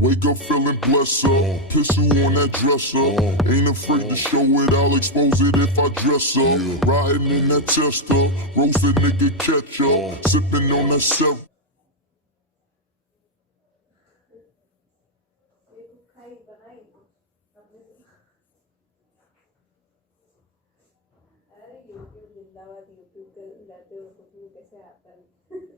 Wake up feeling blessed up. Pistol on that dresser. Ain't afraid to show it, I'll expose it if I dress up. Riding in that tester. Roasted nigga catch up. Sipping on that seven. अरे YouTube जिंदाबाद YouTube के लाते हो कुछ भी कैसे आता है